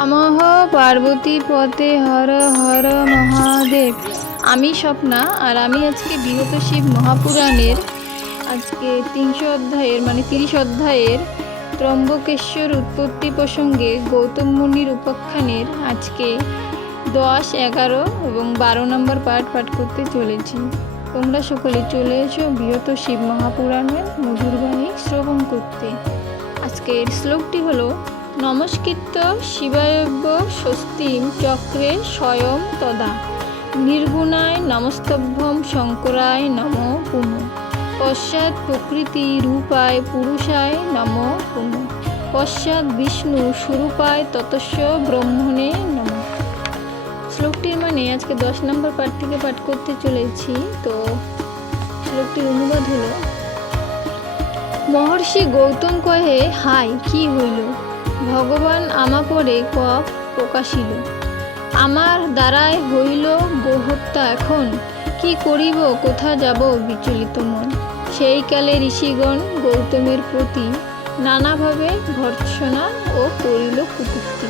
নমঃ পার্বতী পতে হর হর মহাদেব। আমি স্বপ্না, আর আমি আজকে বিগত শিব মহাপুরাণের আজকে 30 অধ্যায়ের ত্রম্বকেশ্বর উৎপত্তি প্রসঙ্গে গৌতম মুনির উপাখ্যানের আজকে 10, 11 এবং 12 নম্বর পাঠ করতে চলেছি। তোমরা সকলে চলে এসো বৃহৎ শিব মহাপুরাণের মধুর বাণী শ্রবণ করতে। আজকের শ্লোকটি হলো: নমস্কৃত্য শিবায়ব্য স্বস্তিম চক্রে স্বয়ং তদা নির্গুণায় নমস্তভ্যম শঙ্করায় নম পুনঃ পশ্চাৎ প্রকৃতি রূপায় পুরুষায় নম পুনঃ পশ্চাৎ বিষ্ণু স্বরূপায় ততস্য ব্রহ্মণে নম। শ্লোকটির মানে আজকে 10 নম্বর পাঠ থেকে পাঠ করতে চলেছি। তো শ্লোকটির অনুবাদ হলো: মহর্ষি গৌতম কহে, হাই কি হইল, ভগবান আমাপরে কপ প্রকাশিল, আমার দ্বারায় হইল গোহত্যা, এখন কি করিব কোথা যাব বিচলিত মন। সেই কালে ঋষিগণ গৌতমের প্রতি নানাভাবে ভর্ৎসনা ও করিল কুটুক্তি,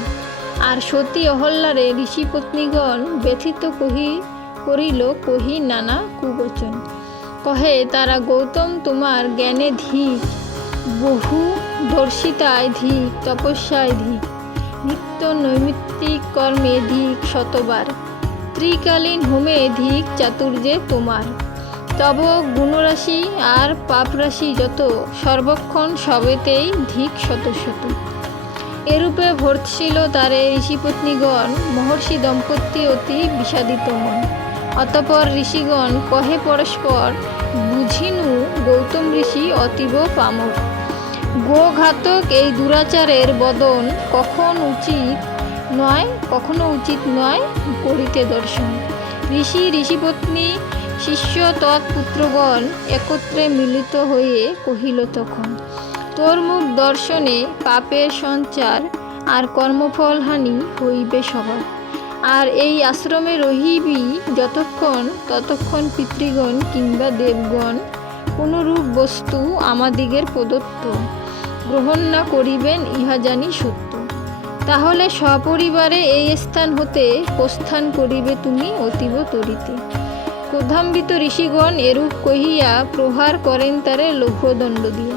আর সতী অহল্যারে ঋষিপত্নীগণ ব্যথিত কহি নানা কুবচন। কহে তারা, গৌতম তোমার জ্ঞানে ধিক, বহু দর্শিতায় ধিক, তপস্যায় ধিক, নিত্য নৈমিত্তিক কর্মে ধিক শতবার, ত্রিকালীন হোমে ধিক চাতুর্যে তোমার, তব গুণরাশি আর পাপরাশি যত, সর্বক্ষণ সবেতেই ধিক শত শত। এরূপে ভর্ৎসিল তারে ঋষিপত্নীগণ, মহর্ষি দম্পতি অতি বিষাদিত মন। অতঃপর ঋষিগণ কহে পরস্পর, বুঝিনু গৌতম ঋষি অতীব পামর, গোঘাতক এই দুরাচারের বদন কখনো উচিত নয় করিতে দর্শন। ঋষিপত্নী শিষ্য তৎপুত্রগণ একত্রে মিলিত হয়ে কহিল তখন, তোর মুখ দর্শনে পাপের সঞ্চার আর কর্মফলহানি হইবে সবার, আর এই আশ্রমে রহিবি যতক্ষণ ততক্ষণ পিতৃগণ কিংবা দেবগণ কোনরূপ বস্তু আমাদিগের প্রদত্ত গ্রহণ না করিবেন, ইহা জানি সত্য। তাহলে সপরিবারে এই স্থান হতে প্রস্থান করিবে তুমি অতীব তরিতে। ক্রোধান্বিত ঋষিগণ এরূপ কহিয়া প্রহার করেন তারে লৌহদণ্ড দিয়া।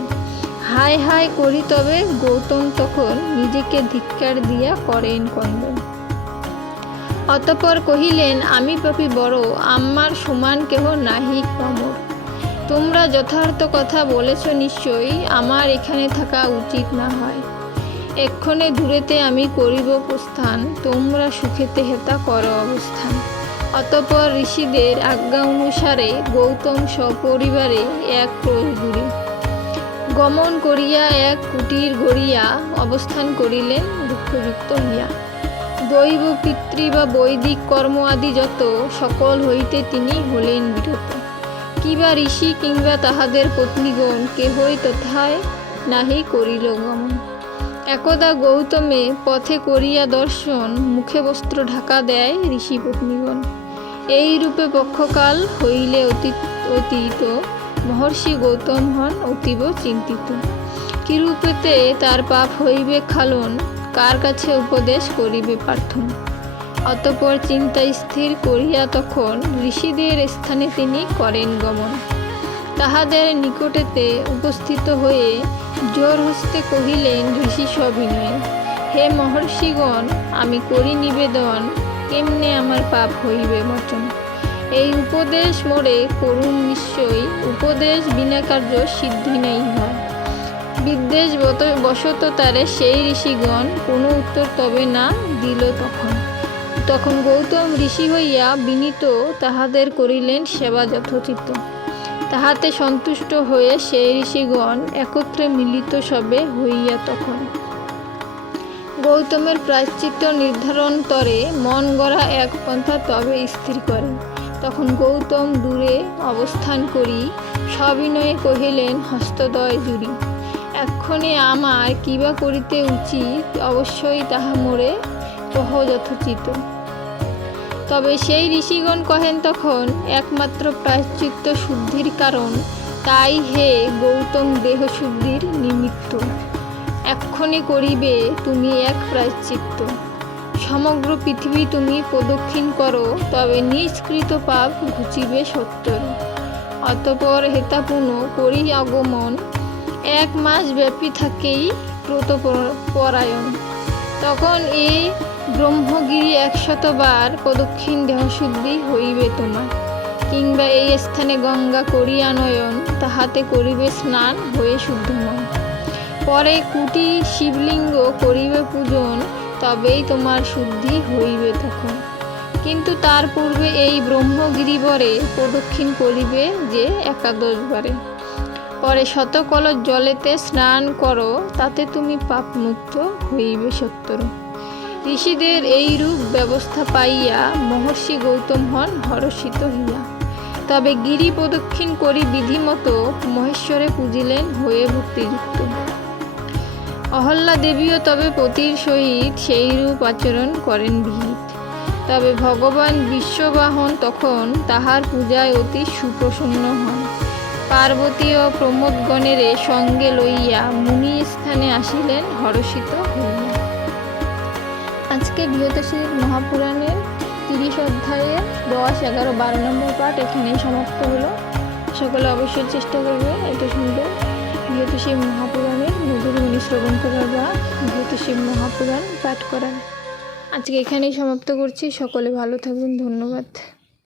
হায় হায় করি তবে গৌতম তখন নিজেকে ধিক্কার দিয়া করেন কন্দন। অতঃপর কহিলেন, আমি পাপী বড়, আমার সমান কেহ নাহি পামর। তোমরা যথার্থ কথা বলেছ নিশ্চয়ই, আমার এখানে থাকা উচিত না হয়। এক্ষণে দূরেতে আমি করিব প্রস্থান, তোমরা সুখেতে হেতা কর অবস্থান। অতঃপর ঋষিদের আজ্ঞা অনুসারে গৌতম সপরিবারে এক ক্রোশ দূরে গমন করিয়া এক কুটির গড়িয়া অবস্থান করিলেন দুঃখযুক্ত হইয়া। দৈব পিতৃ বা বৈদিক কর্ম আদি যত সকল হইতে তিনি হলেন বিরত। কিবা ঋষি কিংবা তাহাদের পত্নীগণ কেহই তথায় নাহি করিল গমন। একদা গৌতমে পথে করিয়া দর্শন, মুখে বস্ত্র ঢাকা দেয় ঋষি পত্নীগণ। এই রূপে পক্ষকাল হইলে অতীত, মহর্ষি গৌতম হন অতীব চিন্তিত। কিরূপেতে তার পাপ হইবে খালন, কার কাছে উপদেশ করিবে প্রার্থন। অতঃপর চিন্তা স্থির করিয়া তখন ঋষিদের স্থানে তিনি করেন গমন। তাহাদের নিকটেতে উপস্থিত হয়ে জোর হস্তে কহিলেন ঋষি সবিনয়ে, হে মহর্ষিগণ, আমি করি নিবেদন, কেমনে আমার পাপ হইবে মোচন। এই উপদেশ মোরে করুণ নিশ্চয়, উপদেশ বিনা কার্য সিদ্ধি নাই হয়। বিদ্বেষ বশত তারে সেই ঋষিগণ কোনো উত্তর তবে না দিল তখন গৌতম ঋষি হইয়া বিনীত তাহাদের করিলেন সেবা যথোচিত। তাহাতে সন্তুষ্ট হয়ে সেই ঋষিগণ একত্রে মিলিত সবে হইয়া তখন গৌতমের প্রায়শ্চিত্ত নির্ধারণ তরে মন গড়া এক পন্থা তবে স্থির করেন। তখন গৌতম দূরে অবস্থান করি সবিনয়ে কহিলেন হস্তদ্বয় জুড়ি, এক্ষণে আমার কিবা করিতে উচিত, অবশ্যই তাহা মোরে কহ যথোচিত। তবে সেই ঋষিগণ কহেন তখন, একমাত্র প্রায়শ্চিত্ত শুদ্ধির কারণ, তাই হে গৌতম দেহ শুদ্ধির নিমিত্ত, এক্ষণে করিবে তুমি এক প্রায়শ্চিত্ত। সমগ্র পৃথিবী তুমি প্রদক্ষিণ করো, তবে নিষ্কৃত পাপ ঘুচিবে 70। অতঃপর হেতাপুন করি আগমন, 1 মাস ব্যাপী থাকেই ব্রতপরায়ণ। তখন এই ব্রহ্মগিরি 100 বার প্রদক্ষিণ দেহশুদ্ধি হইবে তোমার। কিংবা এই স্থানে গঙ্গা করিয়া নয়ন, তাহাতে করিবে স্নান হয়ে শুদ্ধময়। পরে কোটি শিবলিঙ্গ করিবে পূজন, তবেই তোমার শুদ্ধি হইবে তখন। কিন্তু তার পূর্বে এই ব্রহ্মগিরিবরে প্রদক্ষিণ করিবে যে 11 বারে। পরে 100 কলস জলেতে স্নান করো, তাতে তুমি পাপমুক্ত হইবে 70। ঋষিদের এইরূপ ব্যবস্থা পাইয়া মহর্ষি গৌতম হন হর্ষিত হইয়া। তবে গিরি প্রদক্ষিণ করি বিধিমতো মহেশ্বরে পূজিলেন হয়ে ভক্তিযুক্ত। অহল্যা দেবীও তবে পতির সহিত সেইরূপ আচরণ করেন বিহিত। তবে ভগবান বিশ্ববাহন তখন তাহার পূজায় অতি সুপ্রসন্ন হন। পার্বতী ও প্রমোদগণের সঙ্গে লইয়া মুনি স্থানে আসিলেন হর্ষিত হইয়া। আজকে গৃহীতশিব মহাপুরাণের 30 অধ্যায়ের 10, 11, 12 নম্বর পাঠ এখানেই সমাপ্ত হলো। সকলে অবশ্যই চেষ্টা করবে এটা শুনবে গৃহীতশিব মহাপুরাণের মধুর বাণী শ্রবণ করার বা গৃহীতশিব মহাপুরাণ পাঠ করার। আজকে এখানেই সমাপ্ত করছি। সকলে ভালো থাকবেন। ধন্যবাদ।